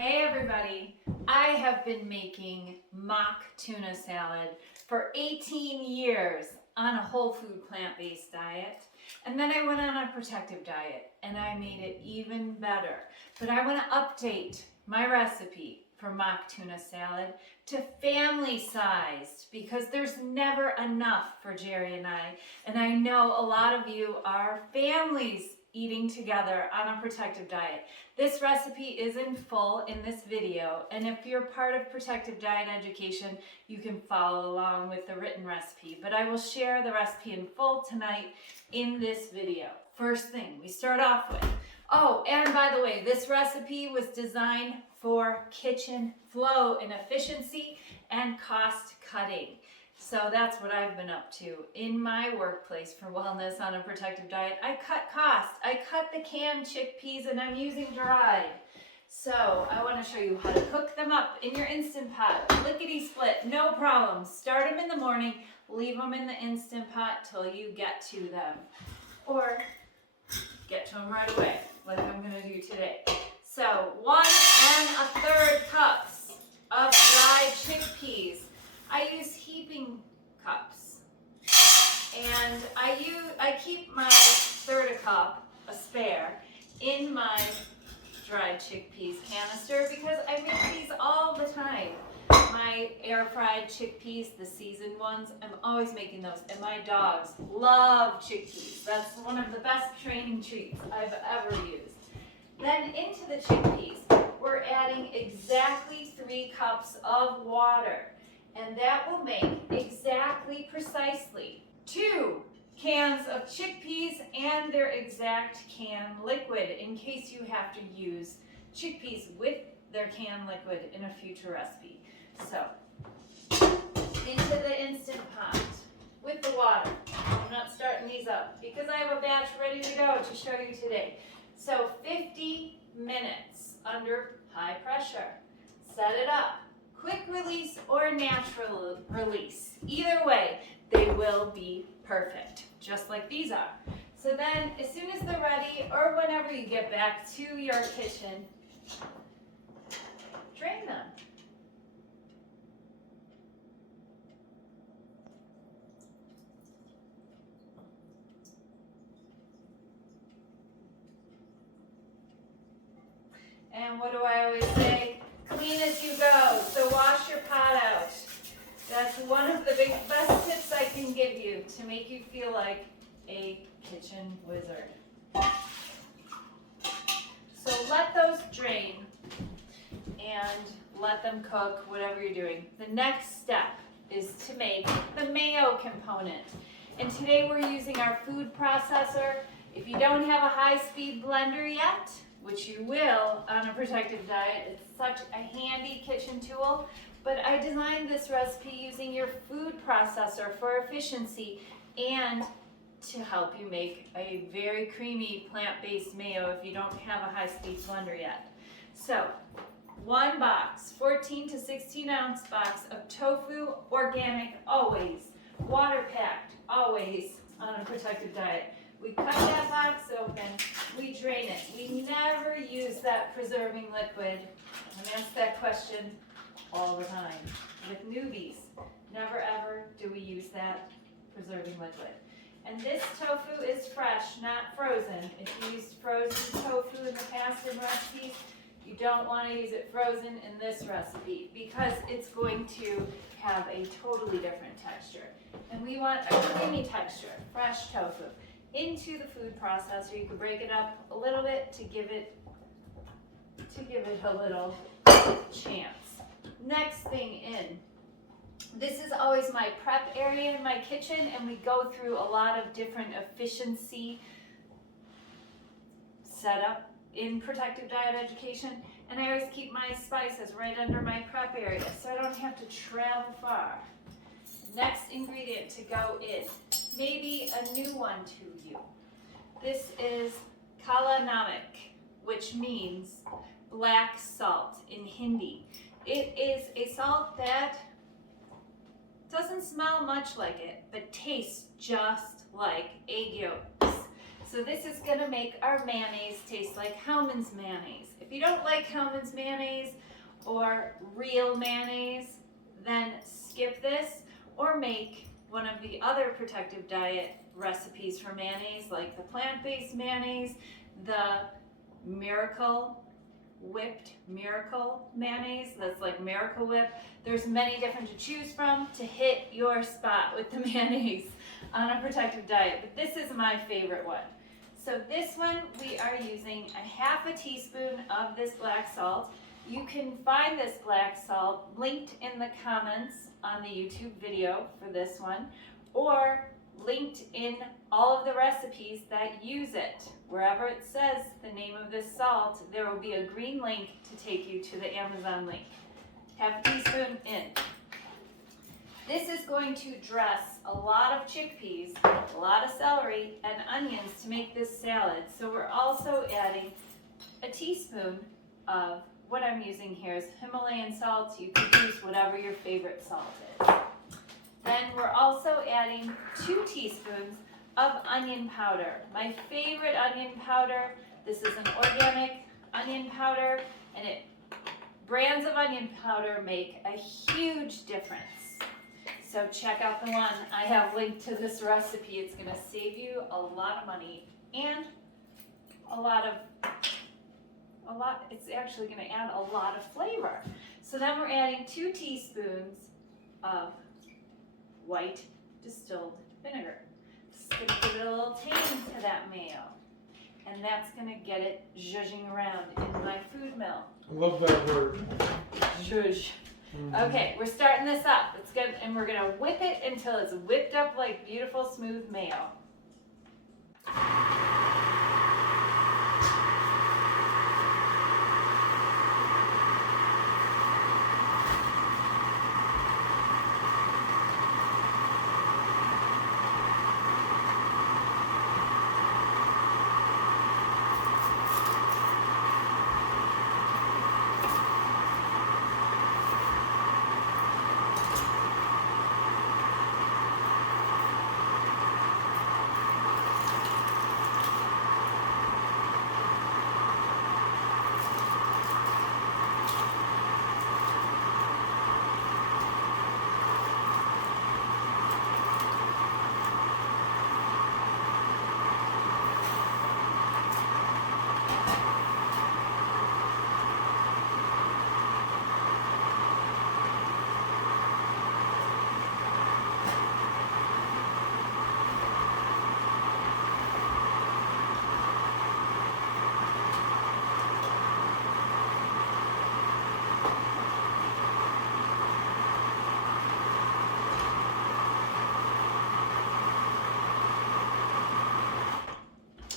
Hey everybody, I have been making mock tuna salad for 18 years on a whole food plant-based diet, and then I went on a protective diet and I made it even better. But I want to update my recipe for mock tuna salad to family sized because there's never enough for Jerry and I know a lot of you are families eating together on a protective diet. This recipe is in full in this video, and if you're part of protective diet education, you can follow along with the written recipe, but I will share the recipe in full tonight in this video. First thing we start off with, oh, and by the way, this recipe was designed for kitchen flow and efficiency and cost cutting. So that's what I've been up to in my workplace for wellness on a protective diet. I cut costs. I cut the canned chickpeas and I'm using dried. So I want to show you how to cook them up in your Instant Pot. Lickety split, no problem. Start them in the morning, leave them in the Instant Pot till you get to them. Or get to them right away, like I'm going to do today. So 1 1/3 cups of dried chickpeas. I use heaping cups, and I keep my 1/3 cup, a spare, in my dried chickpeas canister because I make these all the time. My air fried chickpeas, the seasoned ones, I'm always making those, and my dogs love chickpeas. That's one of the best training treats I've ever used. Then into the chickpeas, we're adding exactly 3 cups of water. And that will make exactly, precisely 2 cans of chickpeas and their exact can liquid in case you have to use chickpeas with their can liquid in a future recipe. So, into the Instant Pot with the water. I'm not starting these up because I have a batch ready to go to show you today. So 50 minutes under high pressure. Set it up. Quick release or natural release. Either way, they will be perfect, just like these are. So then, as soon as they're ready, or whenever you get back to your kitchen, drain them. And what do I always say? Clean as you go, so wash your pot out. That's one of the best tips I can give you to make you feel like a kitchen wizard. So let those drain and let them cook, whatever you're doing. The next step is to make the mayo component. And today we're using our food processor. If you don't have a high-speed blender yet, which you will on a protective diet, it's such a handy kitchen tool, but I designed this recipe using your food processor for efficiency and to help you make a very creamy plant-based mayo if you don't have a high-speed blender yet. So, 1 box, 14 to 16 ounce box of tofu, organic, always, water packed, always on a protective diet. We cut that box open, we drain it. We never use that preserving liquid. I'm asked that question all the time with newbies. Never ever do we use that preserving liquid. And this tofu is fresh, not frozen. If you used frozen tofu in the past in recipes, you don't want to use it frozen in this recipe because it's going to have a totally different texture. And we want a creamy texture, fresh tofu. Into the food processor, you can break it up a little bit to give it a little chance. Next thing in. This is always my prep area in my kitchen, and we go through a lot of different efficiency setup in protective diet education, and I always keep my spices right under my prep area so I don't have to travel far. Next ingredient to go in, maybe a new one to you. This is kala namak, which means black salt in Hindi. It is a salt that doesn't smell much like it, but tastes just like egg yolks. So this is gonna make our mayonnaise taste like Hellmann's mayonnaise. If you don't like Hellmann's mayonnaise or real mayonnaise, then skip this or make one of the other protective diet recipes for mayonnaise, like the plant-based mayonnaise, the Miracle mayonnaise, that's like Miracle Whip. There's many different to choose from to hit your spot with the mayonnaise on a protective diet, but this is my favorite one. So this one, we are using a half a teaspoon of this black salt. You can find this black salt linked in the comments on the YouTube video for this one, or linked in all of the recipes that use it. Wherever it says the name of this salt, there will be a green link to take you to the Amazon link. Half a teaspoon in. This is going to dress a lot of chickpeas, a lot of celery, and onions to make this salad. So we're also adding a teaspoon of what I'm using here is Himalayan salt. You can use whatever your favorite salt is. Then we're also adding 2 teaspoons of onion powder. My favorite onion powder. This is an organic onion powder, and brands of onion powder make a huge difference. So check out the one I have linked to this recipe. It's going to save you a lot of money and it's actually going to add a lot of flavor. So then we're adding 2 teaspoons of white distilled vinegar. This is going to give it a little tang to that mayo. And that's going to get it zhuzhing around in my food mill. I love that word. Zhuzh. Okay, we're starting this up. It's good, and we're gonna whip it until it's whipped up like beautiful smooth mayo.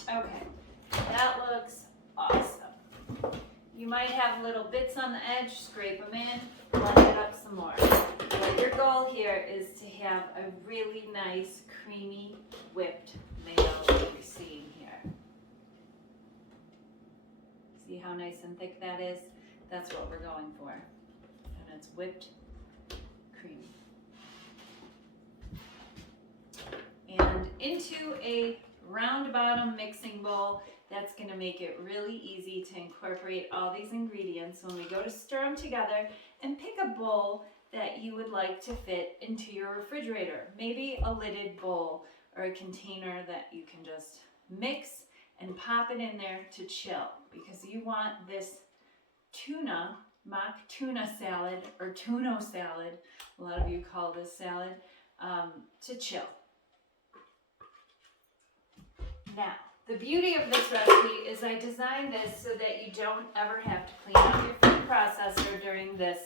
Okay, that looks awesome. You might have little bits on the edge, scrape them in, blend it up some more. But your goal here is to have a really nice, creamy, whipped mayo that you're seeing here. See how nice and thick that is? That's what we're going for. And it's whipped creamy. And into a round bottom mixing bowl, that's going to make it really easy to incorporate all these ingredients when we go to stir them together, and pick a bowl that you would like to fit into your refrigerator. Maybe a lidded bowl or a container that you can just mix and pop it in there to chill, because you want this tuna, mock tuna salad or tuna salad, a lot of you call this salad, to chill. Now, the beauty of this recipe is I designed this so that you don't ever have to clean out your food processor during this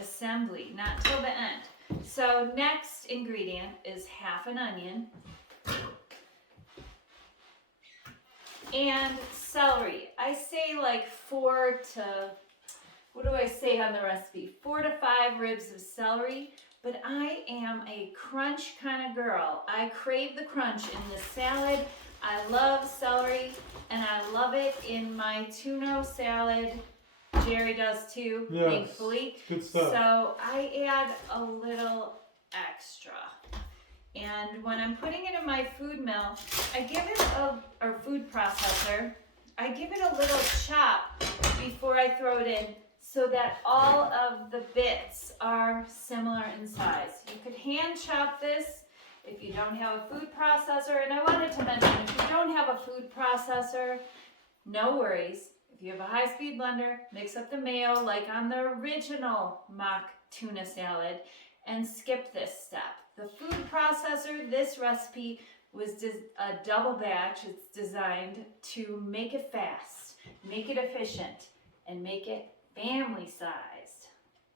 assembly, not till the end. So next ingredient is half an onion and celery. I say like 4 to, what do I say on the recipe? 4 to 5 ribs of celery, but I am a crunch kind of girl. I crave the crunch in this salad. I love celery, and I love it in my tuna salad. Jerry does too, yes, thankfully. Good stuff. So I add a little extra. And when I'm putting it in my food mill, I give it or food processor, I give it a little chop before I throw it in so that all of the bits are similar in size. You could hand chop this if you don't have a food processor. And I wanted to mention, if you don't have a food processor, no worries. If you have a high-speed blender, mix up the mayo like on the original mock tuna salad and skip this step. The food processor, this recipe was a double batch. It's designed to make it fast, make it efficient, and make it family-sized.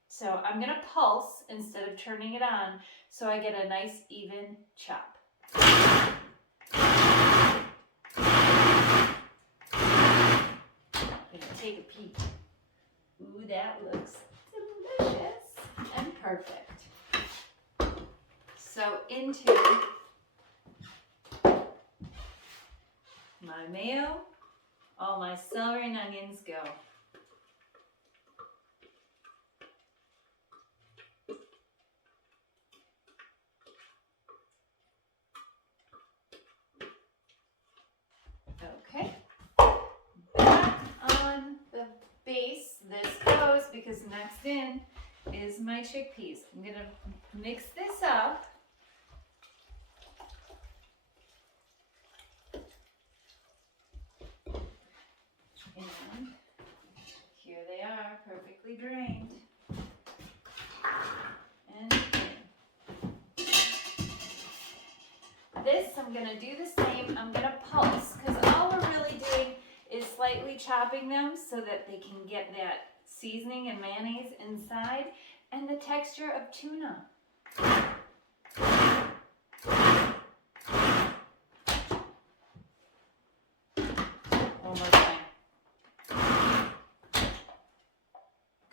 So I'm gonna pulse instead of turning it on so I get a nice even chop. I'm gonna take a peek. Ooh, that looks delicious and perfect. So into my mayo, all my celery and onions go. Okay, back on the base, this goes because next in is my chickpeas. I'm gonna mix this up. And here they are, perfectly drained. And in. This, I'm gonna do the same. I'm gonna pulse, because all we're really doing is slightly chopping them so that they can get that seasoning and mayonnaise inside and the texture of tuna. One more time.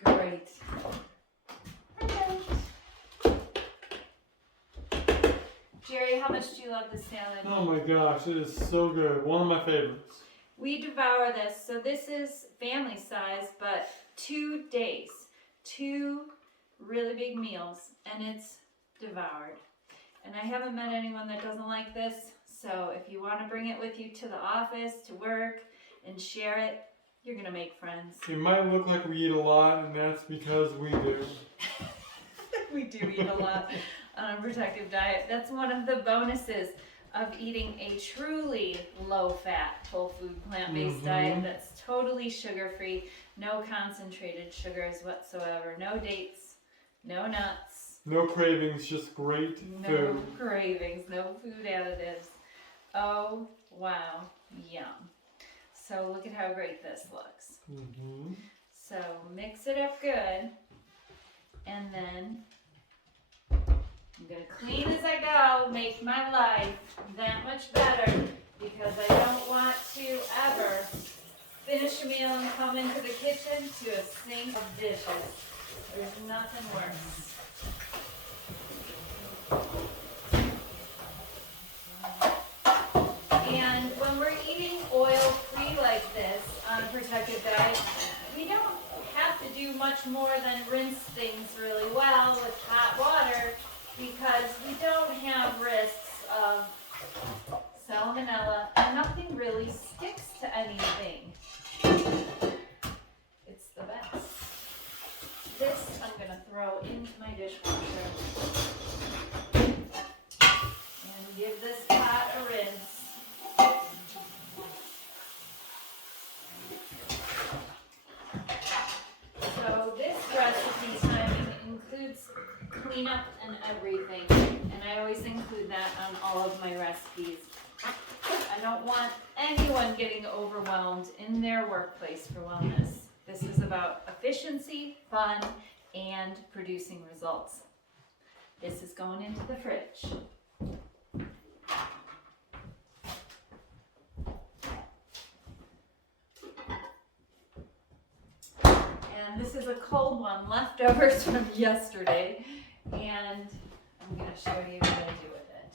Great. Perfect. Jerry, how much do you love this salad? Oh my gosh, it is so good. One of my favorites. We devour this. So this is family size, but 2 days. 2 really big meals, and it's devoured. And I haven't met anyone that doesn't like this. So if you want to bring it with you to the office, to work, and share it, you're going to make friends. It might look like we eat a lot, and that's because we do. We do eat a lot on a protective diet. That's one of the bonuses of eating a truly low-fat, whole food, plant-based diet that's totally sugar-free, no concentrated sugars whatsoever, no dates, no nuts. No cravings, just great food. No cravings, no food additives. Oh, wow, yum. So look at how great this looks. So mix it up good, and then I'm going to clean as I go, make my life that much better, because I don't want to ever finish a meal and come into the kitchen to a sink of dishes. There's nothing worse. And when we're eating oil-free like this on a protective diet, we don't have to do much more than rinse things really well with hot water, because we don't have risks of salmonella, and nothing really sticks to anything. It's the best. This I'm going to throw into my dishwasher and give this pot a rinse. So this recipe timing includes cleanup and everything, and I always include that on all of my recipes. I don't want anyone getting overwhelmed in their workplace for wellness. This is about efficiency, fun, and producing results. This is going into the fridge. And this is a cold one, leftovers from yesterday, and I'm going to show you what I do with it.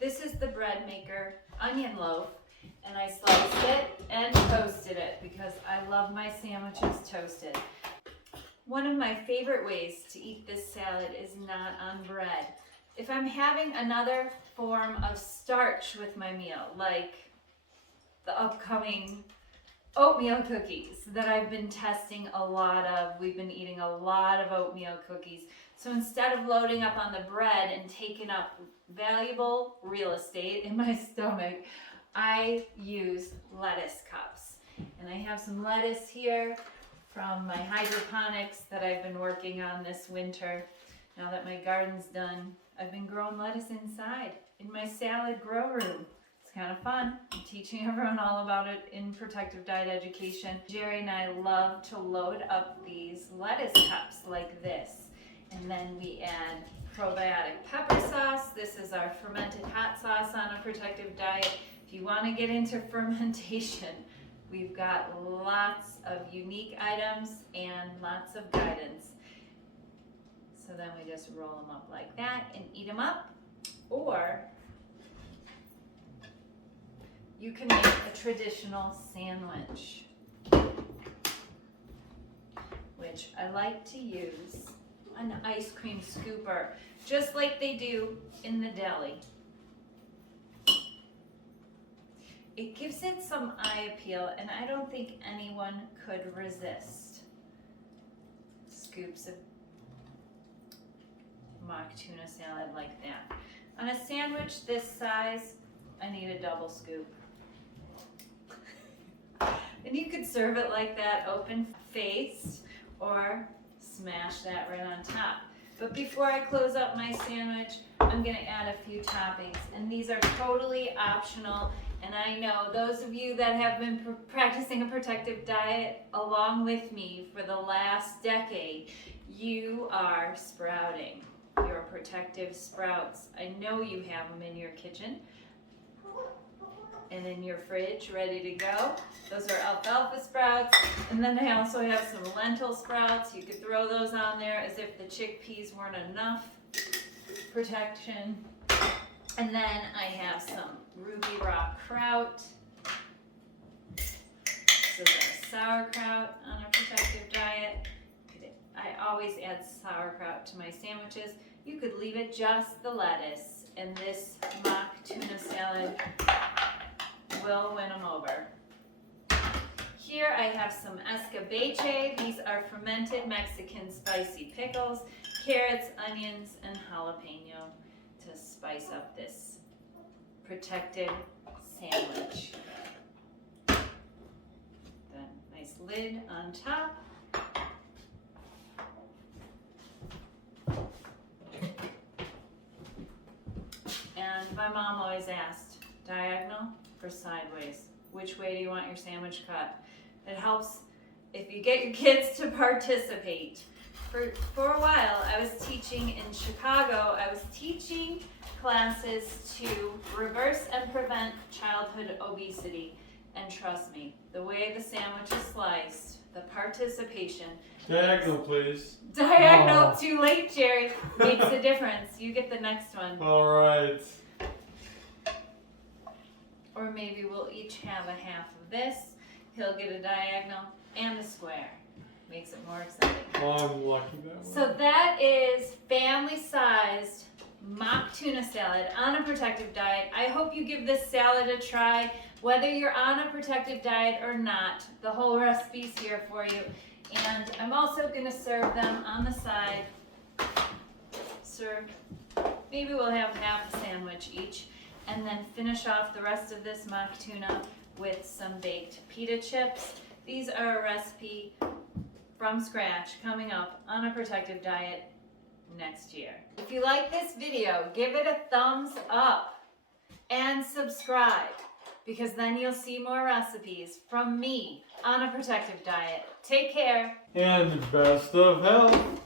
This is the bread maker onion loaf, and I sliced it and toasted it because I love my sandwiches toasted. One of my favorite ways to eat this salad is not on bread. If I'm having another form of starch with my meal, like the upcoming oatmeal cookies that I've been testing a lot of, we've been eating a lot of oatmeal cookies. So instead of loading up on the bread and taking up valuable real estate in my stomach, I use lettuce cups. And I have some lettuce here from my hydroponics that I've been working on this winter. Now that my garden's done, I've been growing lettuce inside in my salad grow room. It's kind of fun. I'm teaching everyone all about it in protective diet education. Jerry and I love to load up these lettuce cups like this. And then we add probiotic pepper sauce. This is our fermented hot sauce on a protective diet. If you want to get into fermentation, we've got lots of unique items and lots of guidance. So then we just roll them up like that and eat them up. Or you can make a traditional sandwich, which I like to use an ice cream scooper, just like they do in the deli. It gives it some eye appeal, and I don't think anyone could resist scoops of mock tuna salad like that. On a sandwich this size, I need a double scoop. And you could serve it like that, open-faced, or smash that right on top. But before I close up my sandwich, I'm gonna add a few toppings, and these are totally optional. And I know those of you that have been practicing a protective diet along with me for the last decade, you are sprouting your protective sprouts. I know you have them in your kitchen and in your fridge ready to go. Those are alfalfa sprouts. And then I also have some lentil sprouts. You could throw those on there as if the chickpeas weren't enough protection. And then I have some ruby rock kraut. This is our sauerkraut on a protective diet. I always add sauerkraut to my sandwiches. You could leave it just the lettuce, and this mock tuna salad will win them over. Here I have some escabeche. These are fermented Mexican spicy pickles, carrots, onions, and jalapeno to spice up this protective sandwich. Then nice lid on top. And my mom always asked, diagonal or sideways? Which way do you want your sandwich cut? It helps if you get your kids to participate. For a while, I was teaching in Chicago. I was teaching classes to reverse and prevent childhood obesity. And trust me, the way the sandwich is sliced, the participation. Diagonal, please. Diagonal, too late, Jerry. Makes a difference. You get the next one. All right. Or maybe we'll each have a half of this. He'll get a diagonal and a square. Makes it more exciting. Oh, I'm lucky that way. So that is family-sized mock tuna salad on a protective diet. I hope you give this salad a try, whether you're on a protective diet or not. The whole recipe's here for you. And I'm also going to serve them on the side. Maybe we'll have half a sandwich each. And then finish off the rest of this mock tuna with some baked pita chips. These are a recipe from scratch coming up on a protective diet next year. If you like this video, give it a thumbs up and subscribe, because then you'll see more recipes from me on a protective diet. Take care. And best of health.